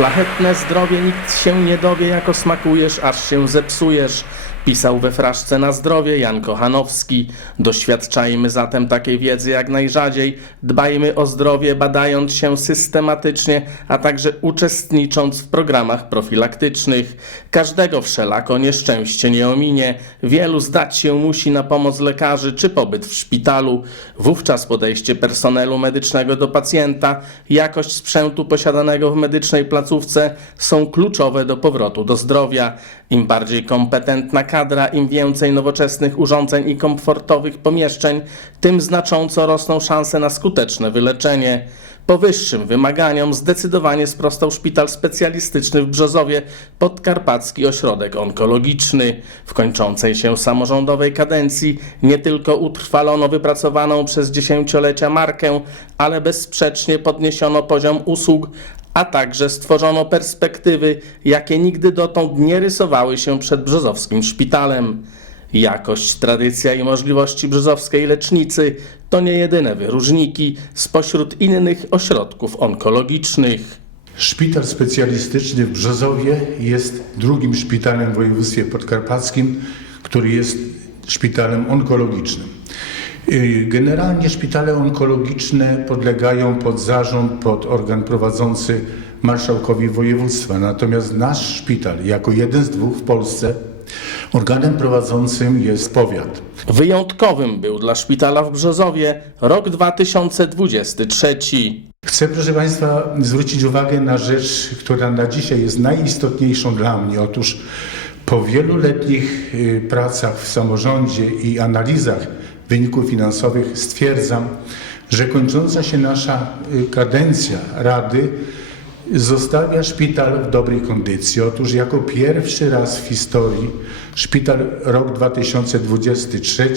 Szlachetne zdrowie nikt się nie dowie, jako smakujesz, aż się zepsujesz. Pisał we fraszce na zdrowie Jan Kochanowski. Doświadczajmy zatem takiej wiedzy jak najrzadziej. Dbajmy o zdrowie, badając się systematycznie, a także uczestnicząc w programach profilaktycznych. Każdego wszelako nieszczęście nie ominie. Wielu zdać się musi na pomoc lekarzy czy pobyt w szpitalu. Wówczas podejście personelu medycznego do pacjenta, jakość sprzętu posiadanego w medycznej placówce są kluczowe do powrotu do zdrowia. Im bardziej kompetentna kadra, im więcej nowoczesnych urządzeń i komfortowych pomieszczeń, tym znacząco rosną szanse na skuteczne wyleczenie. Powyższym wymaganiom zdecydowanie sprostał szpital specjalistyczny w Brzozowie, Podkarpacki Ośrodek Onkologiczny. W kończącej się samorządowej kadencji nie tylko utrwalono wypracowaną przez dziesięciolecia markę, ale bezsprzecznie podniesiono poziom usług, a także stworzono perspektywy, jakie nigdy dotąd nie rysowały się przed brzozowskim szpitalem. Jakość, tradycja i możliwości brzozowskiej lecznicy to nie jedyne wyróżniki spośród innych ośrodków onkologicznych. Szpital specjalistyczny w Brzozowie jest drugim szpitalem w województwie podkarpackim, który jest szpitalem onkologicznym. Yy, Generalnie szpitale onkologiczne podlegają pod zarząd, pod organ prowadzący marszałkowi województwa. Natomiast nasz szpital, jako jeden z dwóch w Polsce, organem prowadzącym jest powiat. Wyjątkowym był dla szpitala w Brzozowie rok 2023. Chcę, proszę Państwa, zwrócić uwagę na rzecz, która na dzisiaj jest najistotniejszą dla mnie. Otóż po wieloletnich y, pracach w samorządzie i analizach wyników finansowych stwierdzam, że kończąca się nasza y, kadencja Rady zostawia szpital w dobrej kondycji. Otóż jako pierwszy raz w historii szpital rok 2023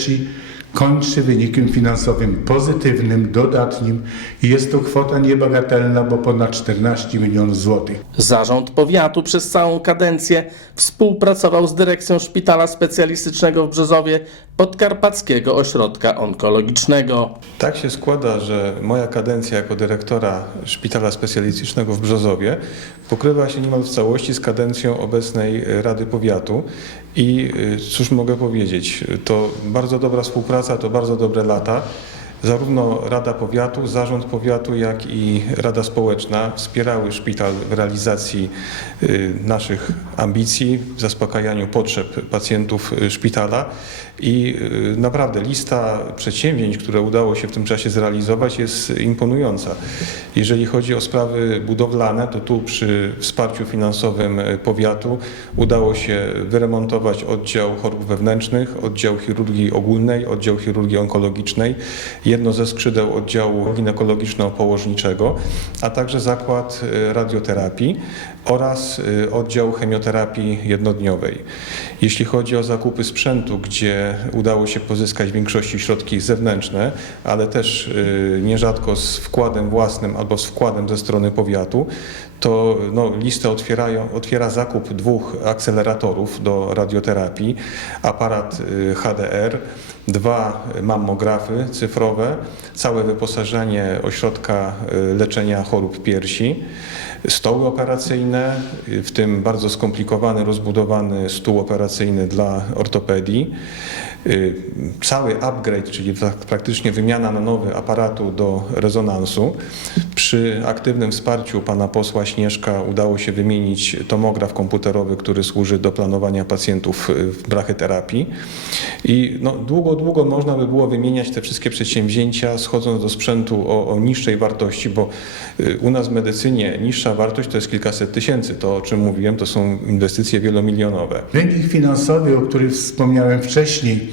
kończy wynikiem finansowym pozytywnym, dodatnim i jest to kwota niebagatelna, bo ponad 14 milionów złotych. Zarząd powiatu przez całą kadencję współpracował z dyrekcją Szpitala Specjalistycznego w Brzozowie Podkarpackiego Ośrodka Onkologicznego. Tak się składa, że moja kadencja jako dyrektora Szpitala Specjalistycznego w Brzozowie pokrywa się niemal w całości z kadencją obecnej Rady Powiatu i y, cóż mogę powiedzieć, to bardzo dobra współpraca, to bardzo dobre lata. Zarówno Rada Powiatu, Zarząd Powiatu, jak i Rada Społeczna wspierały szpital w realizacji y, naszych ambicji, w zaspokajaniu potrzeb pacjentów y, szpitala i y, naprawdę lista przedsięwzięć, które udało się w tym czasie zrealizować jest imponująca. Jeżeli chodzi o sprawy budowlane, to tu przy wsparciu finansowym powiatu udało się wyremontować oddział chorób wewnętrznych, oddział chirurgii ogólnej, oddział chirurgii onkologicznej, jedno ze skrzydeł oddziału ginekologiczno-położniczego, a także zakład y, radioterapii oraz y, oddział chemioterapii jednodniowej. Jeśli chodzi o zakupy sprzętu, gdzie udało się pozyskać w większości środki zewnętrzne, ale też y, nierzadko z wkładem własnym albo z wkładem ze strony powiatu, to no, listę otwierają, otwiera zakup dwóch akceleratorów do radioterapii, aparat y, HDR, dwa mammografy cyfrowe, całe wyposażenie ośrodka leczenia chorób piersi, stoły operacyjne, w tym bardzo skomplikowany, rozbudowany stół operacyjny dla ortopedii, cały upgrade, czyli pra- praktycznie wymiana na nowy aparatu do rezonansu. Przy aktywnym wsparciu pana posła Śnieżka udało się wymienić tomograf komputerowy, który służy do planowania pacjentów y, w brachyterapii. I no, długo, długo można by było wymieniać te wszystkie przedsięwzięcia, schodząc do sprzętu o, o niższej wartości, bo y, u nas w medycynie niższa wartość to jest kilkaset tysięcy. To, o czym mówiłem, to są inwestycje wielomilionowe. Wynik finansowy, o którym wspomniałem wcześniej,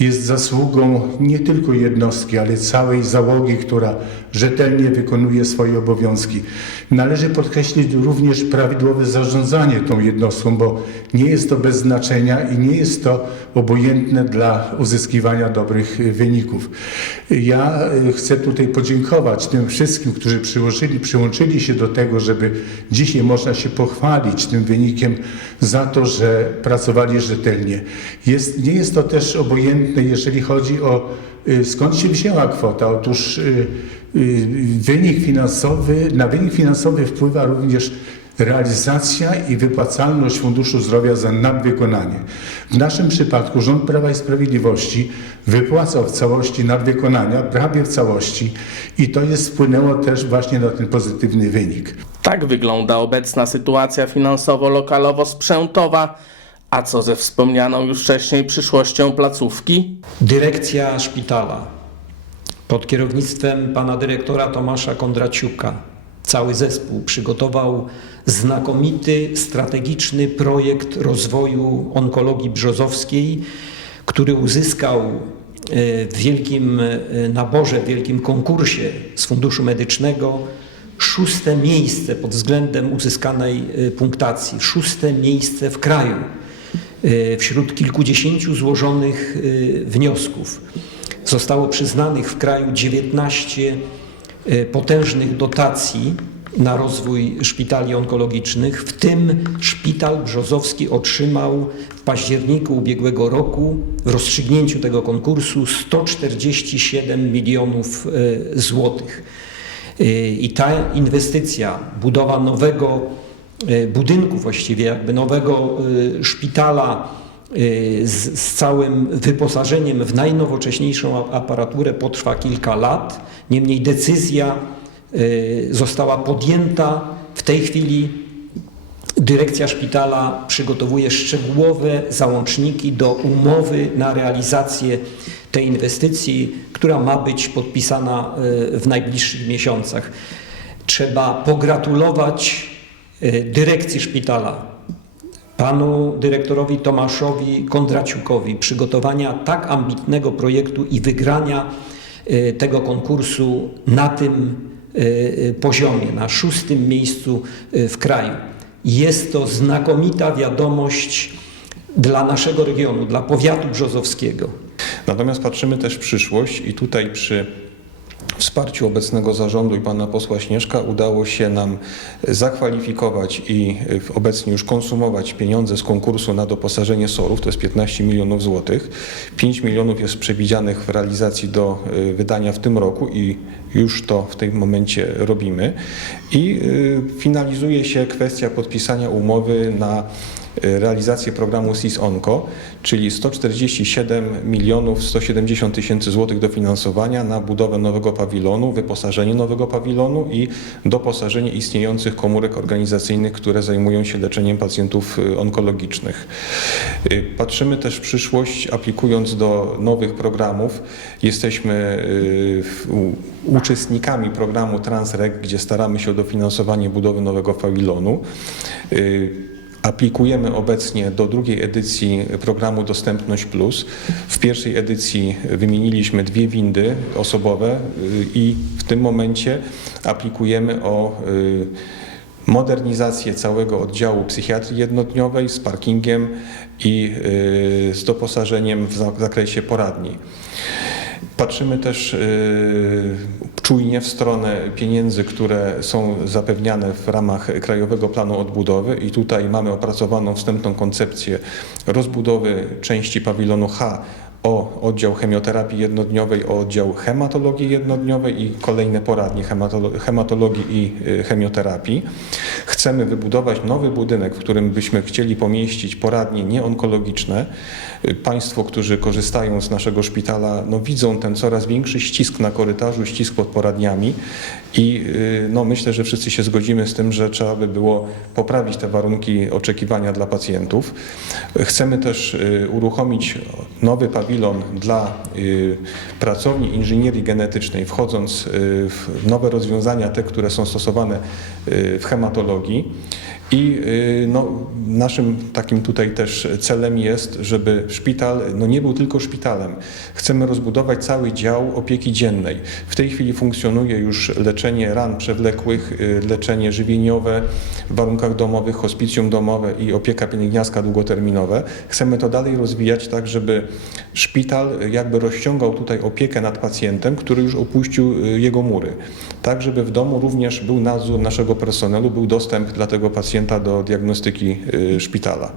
jest zasługą nie tylko jednostki, ale całej załogi, która rzetelnie wykonuje swoje obowiązki. Należy podkreślić również prawidłowe zarządzanie tą jednostką, bo nie jest to bez znaczenia i nie jest to obojętne dla uzyskiwania dobrych wyników. Ja y, chcę tutaj podziękować tym wszystkim, którzy przyłożyli, przyłączyli się do tego, żeby dzisiaj można się pochwalić tym wynikiem za to, że pracowali rzetelnie. Jest, nie jest to też obojętne, jeżeli chodzi o y, skąd się wzięła kwota. Otóż y, y, wynik finansowy, na wynik finansowy wpływa również realizacja i wypłacalność Funduszu Zdrowia za nadwykonanie. W naszym przypadku rząd Prawa i Sprawiedliwości wypłacał w całości nadwykonania, prawie w całości i to jest wpłynęło też właśnie na ten pozytywny wynik. Tak wygląda obecna sytuacja finansowo-lokalowo-sprzętowa. A co ze wspomnianą już wcześniej przyszłością placówki? Dyrekcja szpitala pod kierownictwem pana dyrektora Tomasza Kondraciuka, cały zespół przygotował znakomity, strategiczny projekt rozwoju onkologii brzozowskiej, który uzyskał e, w wielkim e, naborze, w wielkim konkursie z Funduszu Medycznego szóste miejsce pod względem uzyskanej e, punktacji, szóste miejsce w kraju wśród kilkudziesięciu złożonych e, wniosków. Zostało przyznanych w kraju 19 e, potężnych dotacji na rozwój szpitali onkologicznych, w tym szpital brzozowski otrzymał w październiku ubiegłego roku w rozstrzygnięciu tego konkursu 147 milionów złotych. Y, I ta inwestycja, budowa nowego y, budynku, właściwie jakby nowego y, szpitala y, z, z całym wyposażeniem w najnowocześniejszą aparaturę potrwa kilka lat. Niemniej decyzja została podjęta. W tej chwili Dyrekcja szpitala przygotowuje szczegółowe załączniki do umowy na realizację tej inwestycji, która ma być podpisana e, w najbliższych miesiącach. Trzeba pogratulować e, dyrekcji szpitala, panu dyrektorowi Tomaszowi Kondraciukowi przygotowania tak ambitnego projektu i wygrania e, tego konkursu na tym e, poziomie, na szóstym miejscu w kraju. Jest to znakomita wiadomość dla naszego regionu, dla powiatu brzozowskiego. Natomiast patrzymy też w przyszłość i tutaj przy wsparciu obecnego zarządu i pana posła Śnieżka udało się nam zakwalifikować i y, obecnie już konsumować pieniądze z konkursu na doposażenie SOR-ów, to jest 15 milionów złotych. 5 milionów jest przewidzianych w realizacji do y, wydania w tym roku i już to w tym momencie robimy. I y, finalizuje się kwestia podpisania umowy na realizację programu SIS-ONCO, czyli 147 milionów 170 tysięcy złotych dofinansowania na budowę nowego pawilonu, wyposażenie nowego pawilonu i doposażenie istniejących komórek organizacyjnych, które zajmują się leczeniem pacjentów y, onkologicznych. Y, Patrzymy też w przyszłość, aplikując do nowych programów. Jesteśmy y, uczestnikami programu Transreg, gdzie staramy się o dofinansowanie budowy nowego pawilonu. Aplikujemy obecnie do drugiej edycji programu Dostępność Plus. W pierwszej edycji wymieniliśmy dwie windy osobowe y, i w tym momencie aplikujemy o y, modernizację całego oddziału psychiatrii jednodniowej z parkingiem i y, z doposażeniem w zakresie poradni. Patrzymy też y, czujnie w stronę pieniędzy, które są zapewniane w ramach Krajowego Planu Odbudowy i tutaj mamy opracowaną wstępną koncepcję rozbudowy części pawilonu H o oddział chemioterapii jednodniowej, o oddział hematologii jednodniowej i kolejne poradnie hematolo- hematologii i y, chemioterapii. Chcemy wybudować nowy budynek, w którym byśmy chcieli pomieścić poradnie nieonkologiczne. Państwo, którzy korzystają z naszego szpitala, no, widzą ten coraz większy ścisk na korytarzu, ścisk pod poradniami i y, no, myślę, że wszyscy się zgodzimy z tym, że trzeba by było poprawić te warunki oczekiwania dla pacjentów. Chcemy też y, uruchomić nowy pawilon dla y, pracowni inżynierii genetycznej, wchodząc w nowe rozwiązania, te, które są stosowane w hematologii. aqui. I y, no, naszym takim tutaj też celem jest, żeby szpital no, nie był tylko szpitalem. Chcemy rozbudować cały dział opieki dziennej. W tej chwili funkcjonuje już leczenie ran przewlekłych, y, leczenie żywieniowe w warunkach domowych, hospicjum domowe i opieka pielęgniarska długoterminowe. Chcemy to dalej rozwijać tak, żeby szpital jakby rozciągał tutaj opiekę nad pacjentem, który już opuścił y, jego mury. Tak, żeby w domu również był nadzór naszego personelu, był dostęp dla tego pacjenta pacjenta do diagnostyki y, szpitala.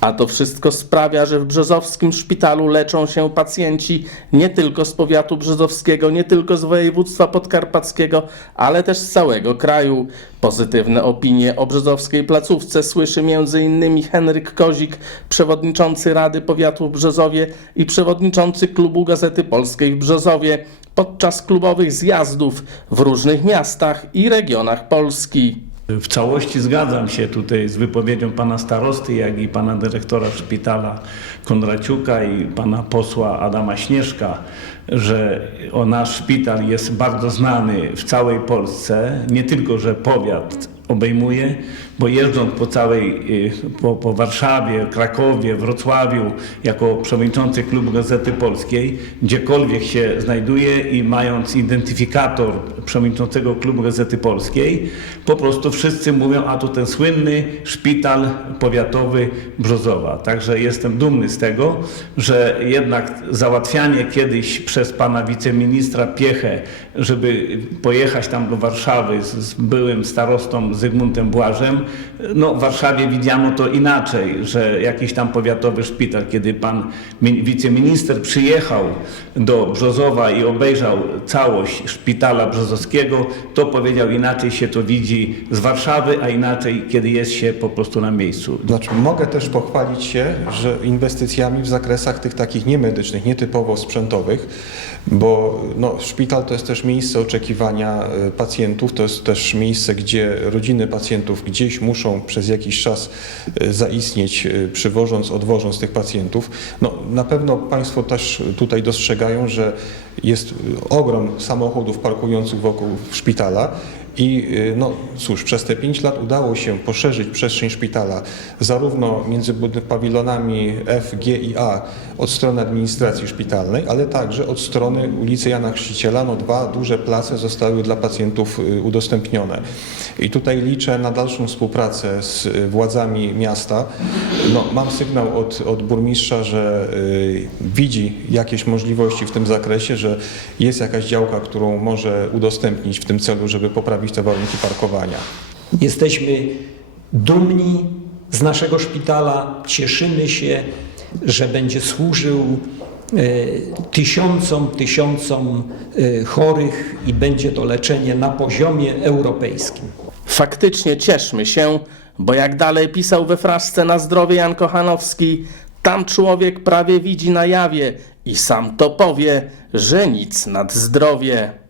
A to wszystko sprawia, że w brzozowskim szpitalu leczą się pacjenci nie tylko z powiatu brzozowskiego, nie tylko z województwa podkarpackiego, ale też z całego kraju. Pozytywne opinie o brzozowskiej placówce słyszy m.in. Henryk Kozik, przewodniczący Rady Powiatu w Brzozowie i przewodniczący klubu Gazety Polskiej w Brzozowie podczas klubowych zjazdów w różnych miastach i regionach Polski. W całości zgadzam się tutaj z wypowiedzią pana starosty, jak i pana dyrektora szpitala Kondraciuka i pana posła Adama Śnieżka, że o nasz szpital jest bardzo znany w całej Polsce. Nie tylko, że powiat obejmuje, bo jeżdżąc po całej, y, po, po Warszawie, Krakowie, Wrocławiu, jako przewodniczący klubu Gazety Polskiej, gdziekolwiek się znajduje i mając identyfikator przewodniczącego klubu Gazety Polskiej, po prostu wszyscy mówią, a tu ten słynny szpital powiatowy Brzozowa. Także jestem dumny z tego, że jednak załatwianie kiedyś przez pana wiceministra Piechę, żeby pojechać tam do Warszawy z, z byłym starostą Zygmuntem Błażem, no w Warszawie widziano to inaczej, że jakiś tam powiatowy szpital, kiedy pan mi- wiceminister przyjechał do Brzozowa i obejrzał całość szpitala brzozowskiego, to powiedział inaczej się to widzi z Warszawy, a inaczej kiedy jest się po prostu na miejscu. Znaczy, mogę też pochwalić się, że inwestycjami w zakresach tych takich niemedycznych, nietypowo sprzętowych, bo no, szpital to jest też miejsce oczekiwania e, pacjentów, to jest też miejsce, gdzie rodziny pacjentów gdzieś muszą przez jakiś czas e, zaistnieć, e, przywożąc, odwożąc tych pacjentów. No, na pewno Państwo też tutaj dostrzegają, że jest ogrom samochodów parkujących wokół szpitala. I y, no cóż, przez te 5 lat udało się poszerzyć przestrzeń szpitala zarówno między pawilonami F, G i A od strony administracji szpitalnej, ale także od strony ulicy Jana Chrzciciela. No, dwa duże place zostały dla pacjentów y, udostępnione. I tutaj liczę na dalszą współpracę z y, władzami miasta. No, mam sygnał od, od burmistrza, że y, widzi jakieś możliwości w tym zakresie, że jest jakaś działka, którą może udostępnić w tym celu, żeby poprawić te warunki parkowania. Jesteśmy dumni z naszego szpitala, cieszymy się, że będzie służył e, tysiącom, tysiącom e, chorych i będzie to leczenie na poziomie europejskim. Faktycznie cieszmy się, bo jak dalej pisał we fraszce na zdrowie Jan Kochanowski, tam człowiek prawie widzi na jawie i sam to powie, że nic nad zdrowie.